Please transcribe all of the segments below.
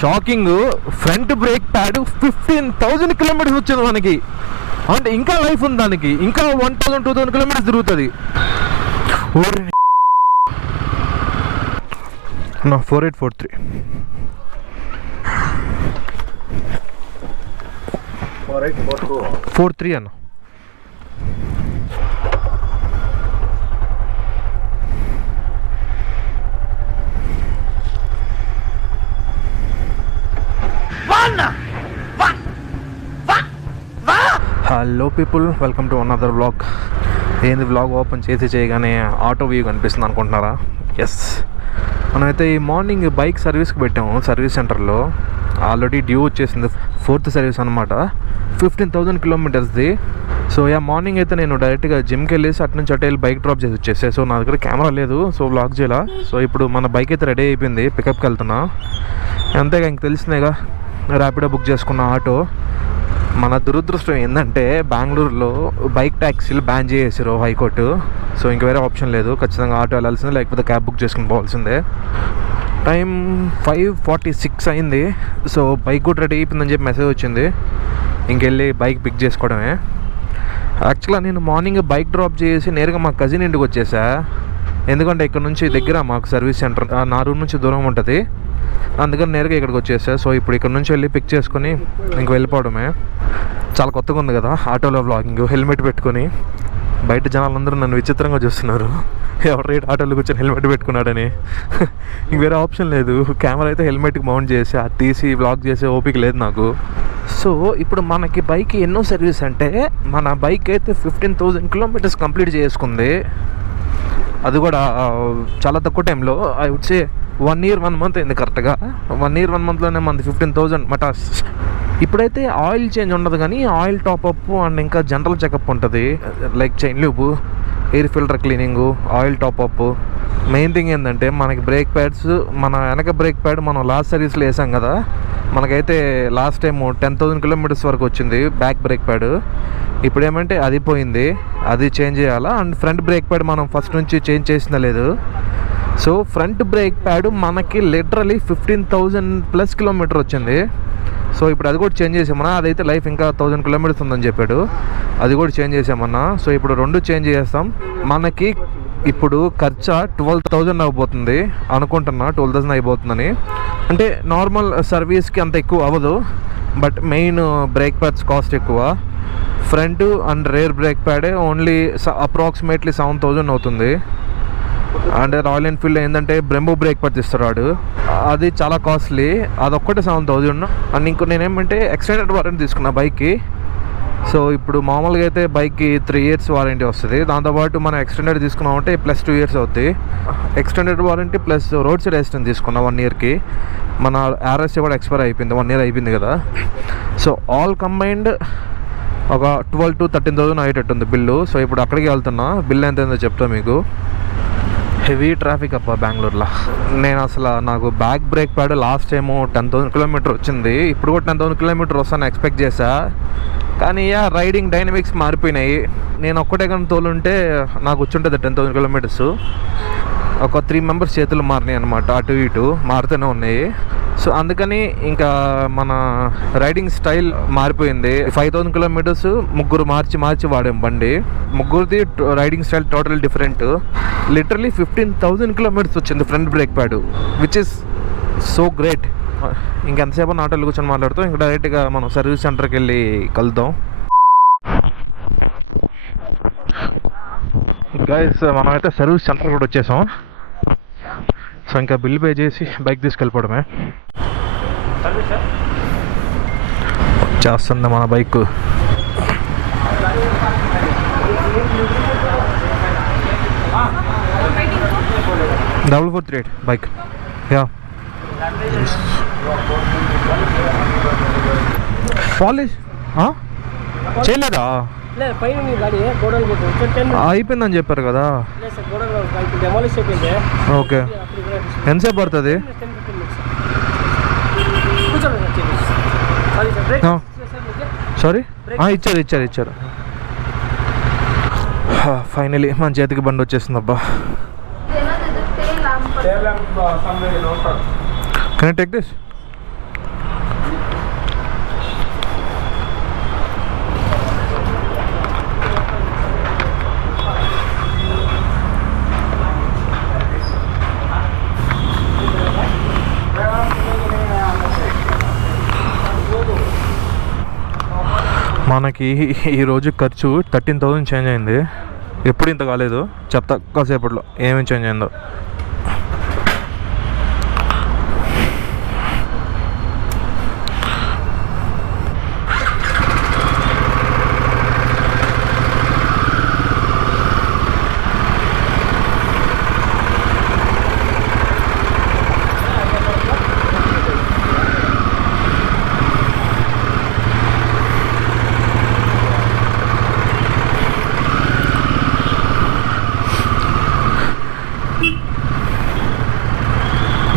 Shocking, front brake pad 15,000 kilometres వచ్చింది మనకి. అంటే ఇంకా లైఫ్ ఉంది దానికి, ఇంకా 1,000-2,000 కిలోమీటర్స్ తిరుగుతుంది. 4843 43 అన్న. Hello people, welcome to another vlog. ఏంది వ్లాగ్ ఓపెన్ చేయగానే ఆటో వ్యూ కనిపిస్తుంది అనుకుంటున్నారా? ఎస్, మనమైతే ఈ మార్నింగ్ బైక్ సర్వీస్కి పెట్టాము సర్వీస్ సెంటర్లో. ఆల్రెడీ డ్యూ వచ్చేసింది, 4th సర్వీస్ అనమాట, 15,000 కిలోమీటర్స్ది. సో మార్నింగ్ అయితే నేను డైరెక్ట్గా జిమ్కి వెళ్ళేసి అటు నుంచి అటు వెళ్ళి బైక్ డ్రాప్ చేసి వచ్చేసాను. సో నా దగ్గర కెమెరా లేదు, సో వ్లాగ్ చేయాల. సో ఇప్పుడు మన బైక్ అయితే రెడీ అయిపోయింది, పికప్కి వెళ్తున్నా. అంతేగా, ఇంక తెలిసిందేగా, ర్యాపిడో బుక్ చేసుకున్న ఆటో. మన దురదృష్టం ఏంటంటే బెంగళూరులో బైక్ ట్యాక్సీలు బ్యాన్ చేసేసారు హైకోర్టు. సో ఇంక వేరే ఆప్షన్ లేదు, ఖచ్చితంగా ఆటో వెళ్ళాల్సిందే, లేకపోతే క్యాబ్ బుక్ చేసుకుని పోవాల్సిందే. టైం 5:46 అయింది. సో బైక్ కూడా రెడీ అయిపోయిందని చెప్పి మెసేజ్ వచ్చింది. ఇంకెళ్ళి బైక్ పిక్ చేసుకోవడమే. యాక్చువల్గా నేను మార్నింగ్ బైక్ డ్రాప్ చేసి నేరుగా మా కజిన్ ఇంటికి వచ్చేసా. ఎందుకంటే ఇక్కడ నుంచి దగ్గర మాకు సర్వీస్ సెంటర్, నా రూమ్ నుంచి దూరం ఉంటుంది, అందుకని నేరుగా ఇక్కడికి వచ్చేసా. సో ఇప్పుడు ఇక్కడ నుంచి వెళ్ళి పిక్ చేసుకొని ఇంక వెళ్ళిపోవడమే. చాలా కొత్తగా ఉంది కదా ఆటోలో వ్లాగింగ్, హెల్మెట్ పెట్టుకొని. బయట జనాలందరూ నన్ను విచిత్రంగా చూస్తున్నారు, ఎవరు రేట్ ఆటోలో కూర్చొని హెల్మెట్ పెట్టుకున్నాడని. ఇంక వేరే ఆప్షన్ లేదు, కెమెరా అయితే హెల్మెట్కి మౌంట్ చేసి అది తీసి వ్లాగ్ చేసే ఓపిక లేదు నాకు. సో ఇప్పుడు మనకి బైక్ ఎన్నో సర్వీస్ అంటే, మన బైక్ అయితే 15,000 కిలోమీటర్స్ కంప్లీట్ చేసుకుంది. అది కూడా చాలా తక్కువ టైంలో. I would say 1 year 1 month అయింది కరెక్ట్గా. 1 year 1 monthలోనే మనది 15,000 మటాస్. ఇప్పుడైతే ఆయిల్ చేంజ్ ఉండదు, కానీ ఆయిల్ టాప్అప్ అండ్ ఇంకా జనరల్ చెకప్ ఉంటుంది, like chain lube, air filter cleaning, oil top-up. Main thing ఏంటంటే మనకి బ్రేక్ ప్యాడ్స్, మన వెనక బ్రేక్ ప్యాడ్ మనం లాస్ట్ సర్వీస్లో వేసాం కదా, మనకైతే లాస్ట్ టైం 10,000 కిలోమీటర్స్ వరకు వచ్చింది బ్యాక్ బ్రేక్ ప్యాడ్. ఇప్పుడు ఏమంటే అది పోయింది, అది చేంజ్ చేయాలా. అండ్ ఫ్రంట్ బ్రేక్ ప్యాడ్ మనం ఫస్ట్ నుంచి చేంజ్ చేసిందా లేదు. సో ఫ్రంట్ బ్రేక్ ప్యాడ్ మనకి లిటరలీ 15,000+ కిలోమీటర్ వచ్చింది. సో ఇప్పుడు అది కూడా చేంజ్ చేసామన్నా. అదైతే లైఫ్ ఇంకా 1,000 కిలోమీటర్స్ ఉందని చెప్పాడు, అది కూడా చేంజ్ చేసామన్నా. సో ఇప్పుడు 2 చేంజ్ చేస్తాం. మనకి ఇప్పుడు ఖర్చు 12,000 అయిపోతుంది అనుకుంటున్నా, 12,000 అయిపోతుందని. అంటే నార్మల్ సర్వీస్కి అంత ఎక్కువ అవ్వదు, but main brake pads cost ఎక్కువ. ఫ్రంట్ అండ్ రేర్ బ్రేక్ ప్యాడే ఓన్లీ అప్రాక్సిమేట్లీ 7,000 అవుతుంది. అండ్ రాయల్ ఎన్ఫీల్డ్ ఏంటంటే బ్రెంబో బ్రేక్ ప్యాడ్ ఇస్తాడు, అది చాలా కాస్ట్లీ, అదొక్కటే 7,000. అండ్ ఇంకో నేనేమంటే ఎక్స్టెండెడ్ వారంటీ తీసుకున్నా బైక్కి. సో ఇప్పుడు మామూలుగా అయితే బైక్కి 3 years వారంటీ వస్తుంది, దాంతోపాటు మనం ఎక్స్టెండెడ్ తీసుకున్నామంటే ప్లస్ 2 years అవుతుంది. Extended warranty plus road side assistant తీసుకున్నా 1 yearకి. మన ఆర్ఎస్ఏ కూడా ఎక్స్పైర్ అయిపోయింది, 1 year అయిపోయింది కదా. సో ఆల్ కంబైన్డ్ ఒక 12,000-13,000 అయ్యేటట్టుంది బిల్లు. సో ఇప్పుడు అక్కడికి వెళ్తున్నా, బిల్ ఎంత అయిందో చెప్తా మీకు. హెవీ ట్రాఫిక్ అప్ప బెంగళూరులో. నేను అసలు నాకు back brake pad last time 10,000 kilometre వచ్చింది, ఇప్పుడు కూడా 10,000 కిలోమీటర్ వస్తాను ఎక్స్పెక్ట్ చేశా. కానీ రైడింగ్ డైనమిక్స్ మారిపోయినాయి. నేను ఒక్కటే కానీ తోలుంటే నాకు వచ్చుంటుంది 10,000 కిలోమీటర్స్. ఒక 3 members చేతులు మారినాయి అనమాట, అటు ఇటు మారుతూనే ఉన్నాయి. సో అందుకని ఇంకా మన రైడింగ్ స్టైల్ మారిపోయింది. 5,000 కిలోమీటర్స్ ముగ్గురు మార్చి వాడాం బండి, ముగ్గురిది riding style total different. Literally 15,000 kilometres వచ్చింది front brake pad, which is so great. ఇంకెంతసేపు ఆటోలో కూర్చొని మాట్లాడుతాం, ఇంకా డైరెక్ట్గా మనం సర్వీస్ సెంటర్కి వెళ్ళి కలుద్దాం. గైస్, మనమైతే సర్వీస్ సెంటర్ కూడా వచ్చేసాం. సో ఇంకా బిల్ పే చేసి బైక్ తీసుకెళ్ళిపోవడమే. చేస్తుంది మన bike. Double 438 bike. Yeah, polish చేయలేదా? అయిపోయిందని చెప్పారు కదా. ఓకే, ఎంతసేపు పడుతుంది? సారీ, ఇచ్చారు. ఫైనలీ మన చేతికి బండి వచ్చేసింది అబ్బా. Can I take this? మనకి ఈరోజు ఖర్చు 13,000 చేంజ్ అయింది. ఎప్పుడు ఇంత కాలేదు, చెప్తా కాసేపట్లో ఏమేమి చేంజ్ అయిందో.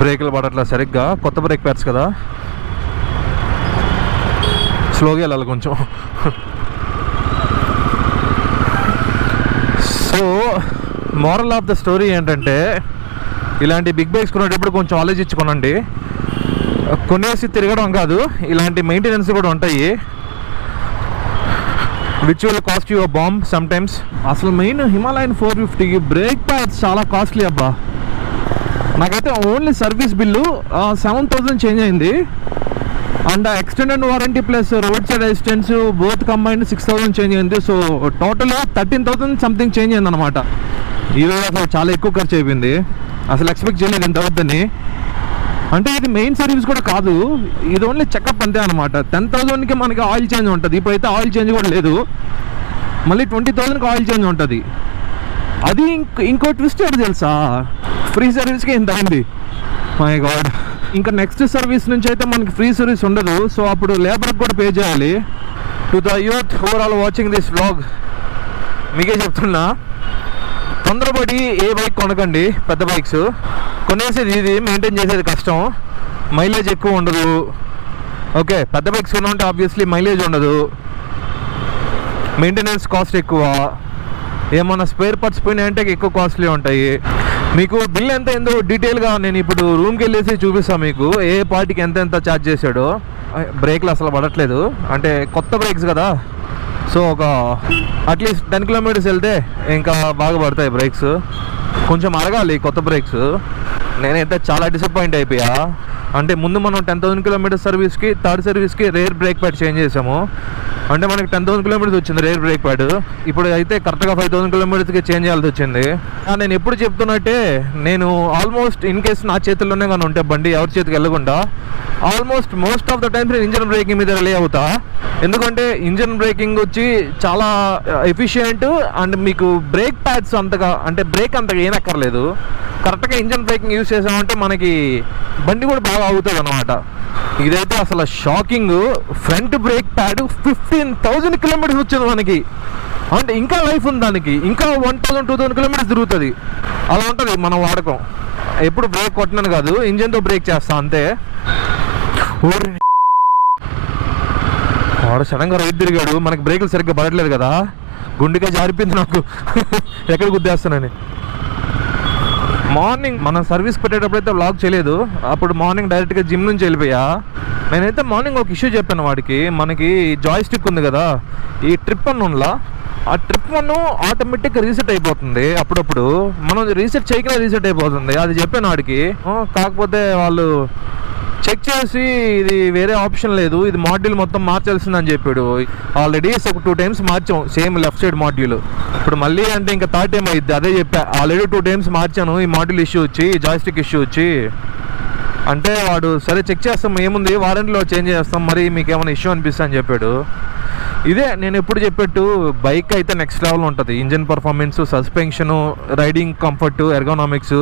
బ్రేకులు పడట్లా సరిగ్గా, కొత్త బ్రేక్ ప్యాడ్స్ కదా, స్లోగా వెళ్ళాలి కొంచెం. So moral of the story ఏంటంటే, ఇలాంటి బిగ్ బైక్స్ కొనేటప్పుడు కొంచెం ఆలోచించుకోనండి. కొనేసి తిరగడం కాదు, ఇలాంటి మెయింటెనెన్స్ కూడా ఉంటాయి, which will cost you a bomb some times. అసలు మెయిన్ హిమాలయన్ 450 బ్రేక్ ప్యాడ్స్ చాలా కాస్ట్లీ అబ్బా. నాకైతే ఓన్లీ సర్వీస్ బిల్లు 7,000 చేంజ్ అయింది. And extended warranty plus road side assistance both combined 6,000 change అయింది. సో టోటల్ 13,000 సంథింగ్ చేంజ్ అయింది అనమాట. ఈరోజు అసలు చాలా ఎక్కువ ఖర్చు అయిపోయింది, అసలు ఎక్స్పెక్ట్ చేయలేదు ఇంత అవుతుందని. అంటే ఇది మెయిన్ సర్వీస్ కూడా కాదు, ఇది ఓన్లీ చెకప్ అంతే అనమాట. 10,000కి మనకి ఆయిల్ చేంజ్ ఉంటుంది. ఇప్పుడైతే ఆయిల్ చేంజ్ కూడా లేదు, మళ్ళీ 20,000కి ఆయిల్ చేంజ్ ఉంటుంది. అది ఇంకో ట్విస్ట్ ఏంటి తెలుసా, ఫ్రీ సర్వీస్కి ఇంత అయింది. My God. ఇంకా నెక్స్ట్ సర్వీస్ నుంచి అయితే మనకి ఫ్రీ సర్వీస్ ఉండదు. సో అప్పుడు లేబర్కి కూడా పే చేయాలి. To the youth overall watching this vlog, మీకే చెప్తున్నా, తొందరపడి ఏ బైక్ కొనకండి. పెద్ద బైక్స్ కొనేసేది ఇది మెయింటైన్ చేసేది కష్టం, మైలేజ్ ఎక్కువ ఉండదు. ఓకే, పెద్ద బైక్స్ కొనుంటే ఆబ్వియస్లీ మైలేజ్ ఉండదు, మెయింటెనెన్స్ కాస్ట్ ఎక్కువ, ఏమన్నా స్పేర్ పార్ట్స్ పోయినాయంటే ఎక్కువ కాస్ట్లీ ఉంటాయి. మీకు బిల్ ఎంత అయిందో డీటెయిల్గా నేను ఇప్పుడు రూమ్కి వెళ్ళేసి చూపిస్తాను మీకు, ఏ పార్టీకి ఎంత ఛార్జ్ చేశాడో. బ్రేక్లు అసలు పడట్లేదు, అంటే కొత్త బ్రేక్స్ కదా, సో ఒక అట్లీస్ట్ 10 కిలోమీటర్స్ వెళ్తే ఇంకా బాగా పడతాయి బ్రేక్స్. కొంచెం అడగాలి కొత్త బ్రేక్స్. నేనైతే చాలా డిసప్పాయింట్ అయిపోయా. అంటే ముందు మనం 10,000 కిలోమీటర్స్ సర్వీస్కి, థర్డ్ సర్వీస్కి రేర్ బ్రేక్ ప్యాడ్ చేంజ్ చేసాము. అంటే మనకి 10,000 కిలోమీటర్స్ వచ్చింది రేర్ బ్రేక్ ప్యాడ్. ఇప్పుడు అయితే కరెక్ట్గా 5,000 కిలోమీటర్స్కి చేంజ్ చేయాల్సి వచ్చింది. నేను ఎప్పుడు చెప్తున్నట్టే, నేను ఆల్మోస్ట్ ఇన్ కేస్ నా చేతుల్లోనే కానీ ఉంటే బండి ఎవరి చేతికి వెళ్ళకుండా almost most of the times నేను ఇంజన్ బ్రేకింగ్ మీద రిలే అవుతా. ఎందుకంటే ఇంజన్ బ్రేకింగ్ వచ్చి చాలా ఎఫిషియెంట్ అండ్ మీకు బ్రేక్ ప్యాడ్స్ అంతగా, అంటే బ్రేక్ అంతగా ఏనక్కర్లేదు. కరెక్ట్గా ఇంజన్ బ్రేకింగ్ యూజ్ చేసామంటే మనకి బండి కూడా బాగా అవుతుంది అనమాట. ఇదైతే అసలు shocking. Front brake pad 15,000 kilometres వచ్చింది మనకి. అంటే ఇంకా లైఫ్ ఉంది దానికి, ఇంకా 1,000-2,000 కిలోమీటర్స్ తిరుగుతుంది. అలా ఉంటుంది మన వాడకం. ఎప్పుడు బ్రేక్ కొట్టినాను కాదు, ఇంజన్తో బ్రేక్ చేస్తా అంతే. వాడు సడన్గా రైట్ తిరిగాడు, మనకి బ్రేకులు సరిగ్గా పడట్లేదు కదా, గుండెగా జారిపోయింది నాకు ఎక్కడ గుద్దేస్తానని. మార్నింగ్ మనం సర్వీస్ పెట్టేటప్పుడు అయితే వ్లాగ్ చేయలేదు, అప్పుడు మార్నింగ్ డైరెక్ట్గా జిమ్ నుంచి వెళ్ళిపోయా. నేనైతే మార్నింగ్ ఒక ఇష్యూ చెప్పాను వాడికి, మనకి జాయ్ స్టిక్ ఉంది కదా, ఈ ట్రిప్ వన్లా ఆ ట్రిప్ వన్ ఆటోమేటిక్గా రీసెట్ అయిపోతుంది. అప్పుడప్పుడు మనం రీసెట్ చేయకుండా రీసెట్ అయిపోతుంది, అది చెప్పాను వాడికి. కాకపోతే వాళ్ళు చెక్ చేసి ఇది వేరే ఆప్షన్ లేదు, ఇది మాడ్యూల్ మొత్తం మార్చాల్సిందని చెప్పాడు. ఆల్రెడీ ఒక 2 times మార్చాం సేమ్ లెఫ్ట్ సైడ్ మాడ్యూల్. ఇప్పుడు మళ్ళీ అంటే ఇంకా థర్డ్ టైం అయింది. అదే చెప్పా, ఆల్రెడీ 2 times మార్చాను, ఈ మాడ్యూల్ ఇష్యూ వచ్చి, జాయ్స్టిక్ ఇష్యూ వచ్చి. అంటే వాడు సరే చెక్ చేస్తాం, ఏముంది వారంటీలో చేంజ్ చేస్తాం, మరి మీకు ఏమైనా ఇష్యూ అనిపిస్తా అని చెప్పాడు. ఇదే నేను ఎప్పుడు చెప్పేట్టు, బైక్ అయితే నెక్స్ట్ లెవెల్ ఉంటుంది. Engine performance, suspension, riding comfort, ergonomics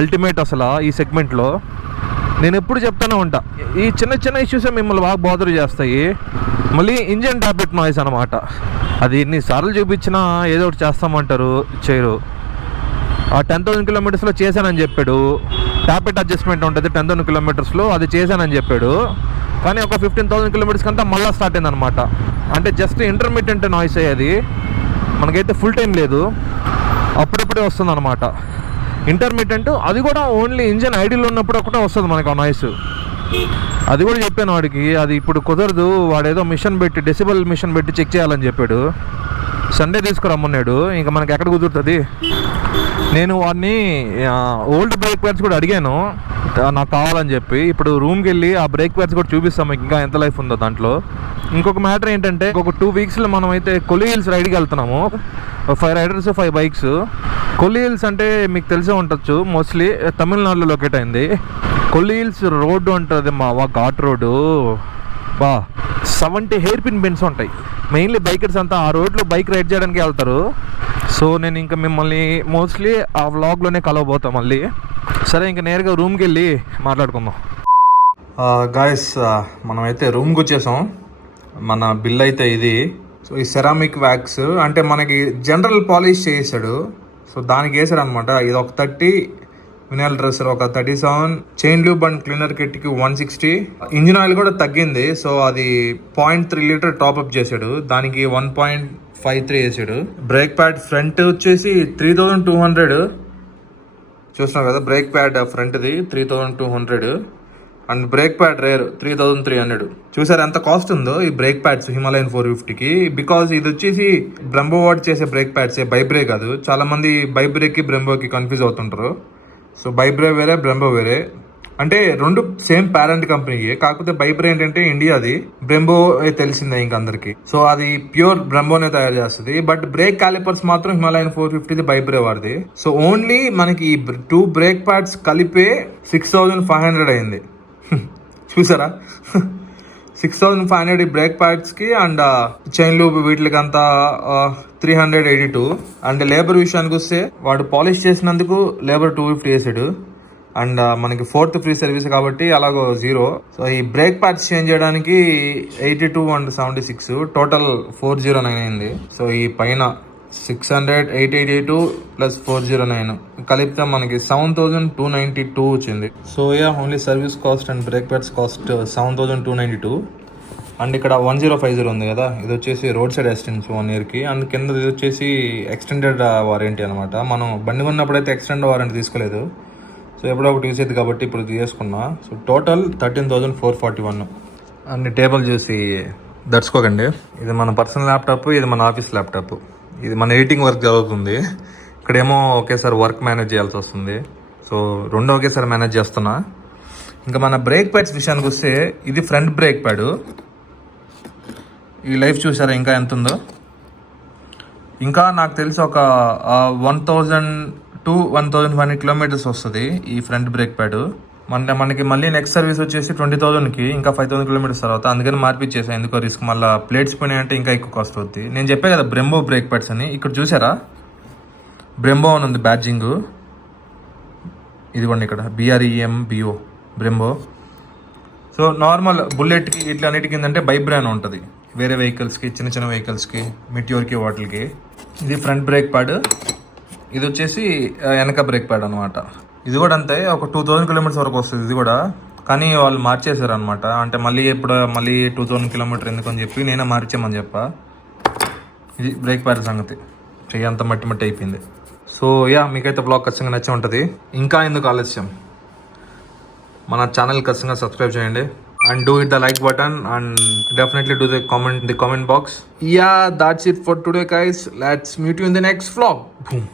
ultimate అసలు ఈ సెగ్మెంట్లో. నేను ఎప్పుడు చెప్తానే ఉంటా, ఈ చిన్న చిన్న ఇష్యూసే మిమ్మల్ని బాగా బాదర్ చేస్తాయి. మళ్ళీ ఇంజన్ ట్యాబ్లెట్ నాయిస్ అనమాట, అది ఎన్నిసార్లు చూపించినా ఏదో ఒకటి చేస్తామంటారు, చేయరు. ఆ 10,000 కిలోమీటర్స్లో చేశానని చెప్పాడు, ట్యాబ్లెట్ అడ్జస్ట్మెంట్ ఉంటుంది 10,000 కిలోమీటర్స్లో, అది చేశానని చెప్పాడు. కానీ ఒక 15,000 కిలోమీటర్స్ కంతా మళ్ళీ స్టార్ట్ అయిందనమాట. అంటే జస్ట్ ఇంటర్మీడియట్ నాయిస్ అయ్యేది, మనకైతే ఫుల్ టైం లేదు, అప్పుడప్పుడే వస్తుంది అనమాట ఇంటర్మీడియట్. అది కూడా ఓన్లీ ఇంజన్ ఐడిల్ ఉన్నప్పుడు ఒకటే వస్తుంది మనకు ఆ నాయిస్. అది కూడా చెప్పాను వాడికి, అది ఇప్పుడు కుదరదు, వాడేదో మిషన్ పెట్టి, డెసిబల్ మిషన్ పెట్టి చెక్ చేయాలని చెప్పాడు. సండే తీసుకురమ్మన్నాడు. ఇంకా మనకి ఎక్కడ కుదురుతుంది. నేను వాడిని ఓల్డ్ బ్రేక్ ప్యాడ్స్ కూడా అడిగాను నాకు కావాలని చెప్పి. ఇప్పుడు రూమ్కి వెళ్ళి ఆ బ్రేక్ ప్యాడ్స్ కూడా చూపిస్తాం మీకు ఇంకా ఎంత లైఫ్ ఉందో దాంట్లో. ఇంకొక మ్యాటర్ ఏంటంటే ఒక 2 వీక్స్లో మనం అయితే కొల్లి హిల్స్ రైడ్కి వెళ్తున్నాము. 5 రైడర్స్ 5 బైక్స్. కొల్లి హిల్స్ అంటే మీకు తెలిసే ఉండొచ్చు, మోస్ట్లీ తమిళనాడులో లొకేట్ అయింది. కొల్లి హిల్స్ రోడ్డు ఉంటుంది ghat road. 70 hair pin bends ఉంటాయి. మెయిన్లీ బైకర్స్ అంతా ఆ రోడ్లో బైక్ రైడ్ చేయడానికి వెళ్తారు. సో నేను ఇంకా మిమ్మల్ని మోస్ట్లీ ఆ వ్లాగ్లోనే కలవబోతాం మళ్ళీ. సరే ఇంకా నేరుగా రూమ్కి వెళ్ళి మాట్లాడుకుందాం. గాయస్ మనమైతే రూమ్కి వచ్చేసాం. మన బిల్ అయితే ఇది. సో ఈ సెరామిక్ వ్యాక్స్ అంటే మనకి జనరల్ పాలిష్ చేసాడు. సో దానికి వేసాడు అనమాట. ఇది ఒక 30 వినాల్ డ్రెస్సర్ ఒక 37, చైన్ లూబ్ అండ్ క్లీనర్ కిట్కి 160. ఇంజిన్ ఆయిల్ కూడా తగ్గింది. సో అది 0.3 లీటర్ టాప్అప్ చేశాడు. దానికి 1.53 వేసాడు. బ్రేక్ ప్యాడ్ ఫ్రంట్ వచ్చేసి 3200 చూస్తున్నాం కదా. బ్రేక్ ప్యాడ్ ఫ్రంట్ది 3200 అండ్ బ్రేక్ ప్యాడ్ రేర్ 3300. చూసారు ఎంత కాస్ట్ ఉందో ఈ బ్రేక్ ప్యాడ్స్ హిమాలయన్ 450కి. బికాజ్ ఇది వచ్చేసి బ్రెంబో వాడ్ చేసే బ్రేక్ ప్యాడ్స్, బైబ్రే కాదు. చాలా మంది బైబ్రేకి బ్రెంబోకి కన్ఫ్యూజ్ అవుతుంటారు. సో బైబ్రే వేరే, బ్రెంబో వేరే. అంటే రెండు సేమ్ పేరెంట్ కంపెనీయే, కాకపోతే బైబ్రే ఏంటంటే ఇండియాది, బ్రెంబో తెలిసిందే ఇంక అందరికి. సో అది ప్యూర్ బ్రెంబోనే తయారు చేస్తుంది. బట్ బ్రేక్ క్యాలిపర్స్ మాత్రం హిమాలయన్ 450 బైబ్రే వాడిది. సో ఓన్లీ మనకి 2 బ్రేక్ ప్యాడ్స్ కలిపే 6500 అయింది. చూసారా 6500 బ్రేక్ ప్యాడ్స్కి అండ్ చైన్ లూబ్ వీటికి అంతా 382. అండ్ లేబర్ విషయానికి వస్తే వాడు పాలిష్ చేసినందుకు లేబర్ 250 వేసాడు. అండ్ మనకి 4th ఫ్రీ సర్వీస్ కాబట్టి అలాగో 0. సో ఈ బ్రేక్ ప్యాడ్స్ చేంజ్ చేయడానికి 82 అండ్ 76 టోటల్ 409 అయింది. సో ఈ పైన 600, 882 ప్లస్ 409 కలిపితే మనకి 7292 వచ్చింది. So only service cost and break pads cost 7292. And ఇక్కడ 1050 ఉంది కదా, ఇది వచ్చేసి రోడ్ సైడ్ అసిస్టెన్స్ 1 yearకి. అండ్ కింద ఇది వచ్చేసి ఎక్స్టెండెడ్ వారంటీ అనమాట. మనం బండి కొన్నప్పుడైతే ఎక్స్టెండెడ్ వారంటీ తీసుకోలేదు. సో ఎప్పుడో ఒకటి యూస్ అయ్యింది కాబట్టి ఇప్పుడు తీసుకున్నా. So total 13,441. అన్ని టేబుల్ చూసి దర్చుకోకండి. ఇది మన పర్సనల్ ల్యాప్టాప్, ఇది మన ఆఫీస్ ల్యాప్టాప్. ఇది మన ఎడిటింగ్ వర్క్ జరుగుతుంది. ఇక్కడేమో ఒకేసారి వర్క్ మేనేజ్ చేయాల్సి వస్తుంది. సో రెండు ఒకేసారి మేనేజ్ చేస్తున్నా. ఇంకా మన బ్రేక్ ప్యాడ్స్ విషయానికి వస్తే ఇది ఫ్రంట్ బ్రేక్ ప్యాడ్. ఈ లైఫ్ చూసారా ఇంకా ఎంత ఉందో. ఇంకా నాకు తెలిసి ఒక 1000 to 1500 కిలోమీటర్స్ వస్తుంది ఈ ఫ్రంట్ బ్రేక్ ప్యాడ్. మనకి మళ్ళీ నెక్స్ట్ సర్వీస్ వచ్చేసి 20,000కి ఇంకా 5,000 కిలోమీటర్స్ తర్వాత. అందుకని మార్పిచ్చేసాను, ఎందుకో రిస్క్. మళ్ళీ ప్లేట్స్ పోయినాయంటే ఇంకా ఎక్కువ కాస్ట్ అవుతుంది. నేను చెప్పే కదా బ్రెంబో బ్రేక్ ప్యాడ్స్ అని. ఇక్కడ చూసారా బ్రెంబో అని ఉంది బ్యాడ్జింగ్. ఇదిగోండి ఇక్కడ BREMBO బ్రెంబో. సో నార్మల్ బుల్లెట్కి ఇట్లా అన్నిటికి ఏంటంటే బైబ్రే అని ఉంటుంది. వేరే వెహికల్స్కి, చిన్న చిన్న వెహికల్స్కి, మిట్యూర్కి, వాటికి. ఇది ఫ్రంట్ బ్రేక్ ప్యాడ్. ఇది వచ్చేసి వెనక బ్రేక్ ప్యాడ్ అనమాట. ఇది కూడా అంతే, ఒక 2000 కిలోమీటర్స్ వరకు వస్తుంది ఇది కూడా. కానీ వాళ్ళు మార్చేశారు అనమాట. అంటే మళ్ళీ 2000 కిలోమీటర్ ఎందుకని చెప్పి నేనే మార్చేయమని చెప్పా. ఇది బ్రేక్ ప్యాడ్ సంగతి. చెయ్యి అంత మట్టి మట్టి అయిపోయింది. సో మీకైతే బ్లాగ్ ఖచ్చితంగా నచ్చి ఉంటుంది. ఇంకా ఎందుకు ఆలస్యం, మన ఛానల్ ఖచ్చితంగా సబ్స్క్రైబ్ చేయండి. And do hit the like button and definitely do the comment in the comment box. Yeah, that's it for today guys. Let's meet you in the next vlog. Boom.